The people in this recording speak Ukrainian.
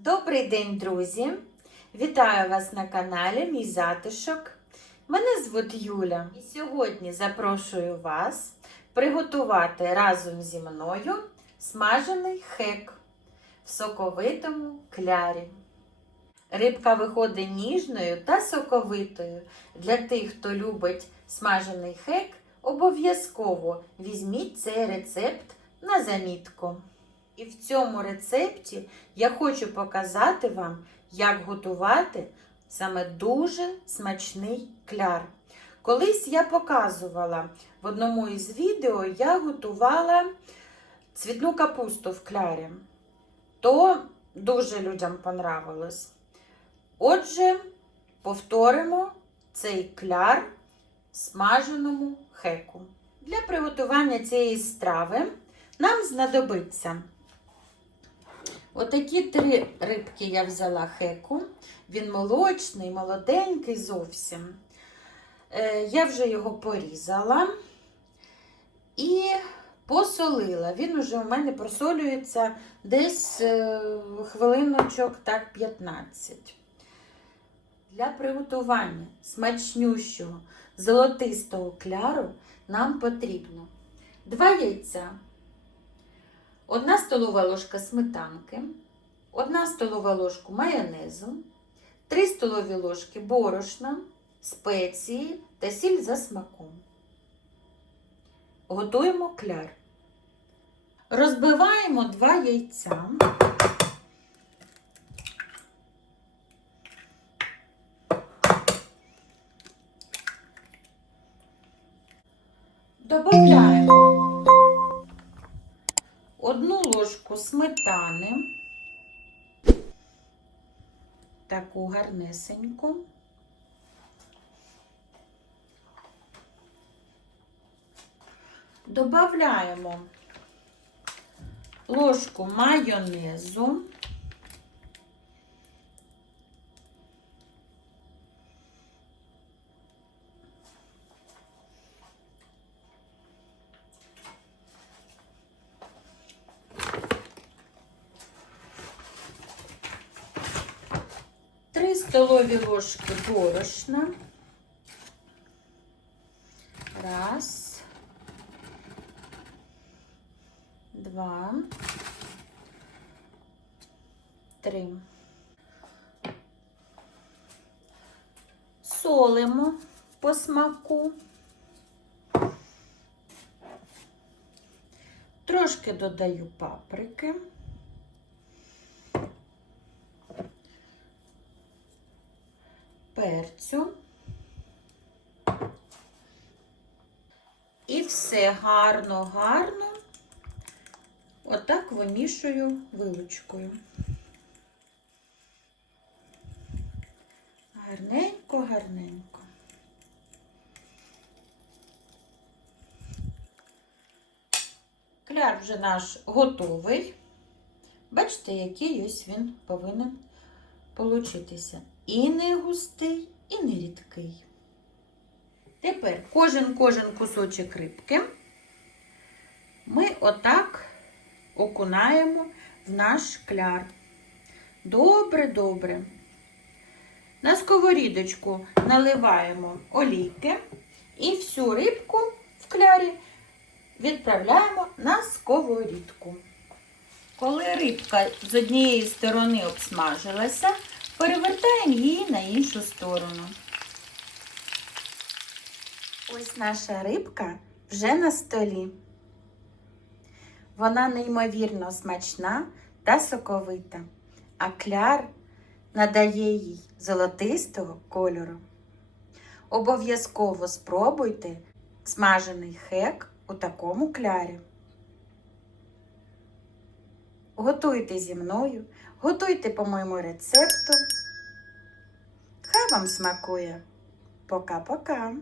Добрий день, друзі! Вітаю вас на каналі Мій затишок. Мене звуть Юля і сьогодні запрошую вас приготувати разом зі мною смажений хек в соковитому клярі. Рибка виходить ніжною та соковитою. Для тих, хто любить смажений хек, обов'язково візьміть цей рецепт на замітку. І в цьому рецепті я хочу показати вам, як готувати саме дуже смачний кляр. Колись я показувала в одному із відео, я готувала цвітну капусту в клярі. То дуже людям понравилось. Отже, повторимо цей кляр смаженому хеку. Для приготування цієї страви нам знадобиться Отакі три рибки я взяла хеку. Він молочний, молоденький зовсім. Е, Я вже його порізала і посолила. Він уже у мене просолюється десь е, хвилиночок так 15. Для приготування смачнющого золотистого кляру нам потрібно 2 яйця. Одна столова ложка сметанки, одна столова ложка майонезу, 3 столові ложки борошна, спеції та сіль за смаком. Готуємо кляр. Розбиваємо 2 яйця. Добавляємо сметани, таку гарнесеньку. Добавляємо ложку майонезу. Три столові ложки борошна. Раз. Два. Три. Солимо по смаку. Трошки додаю паприки. Перцю. І все гарно-гарно отак вимішую вилочкою. Гарненько, гарненько. Кляр вже наш готовий. Бачите, який ось він повинен получитися. І не густий, і не рідкий. Тепер кожен кожен кусочок рибки ми отак окунаємо в наш кляр. Добре-добре. На сковорідочку наливаємо олійки і всю рибку в клярі відправляємо на сковорідку. Коли рибка з однієї сторони обсмажилася, перевертаємо її на іншу сторону. Ось наша рибка вже на столі. Вона неймовірно смачна та соковита, а кляр надає їй золотистого кольору. Обов'язково спробуйте смажений хек у такому клярі. Готуйте зі мною, готуйте по моєму рецепту. Хай вам смакує. Пока-пока!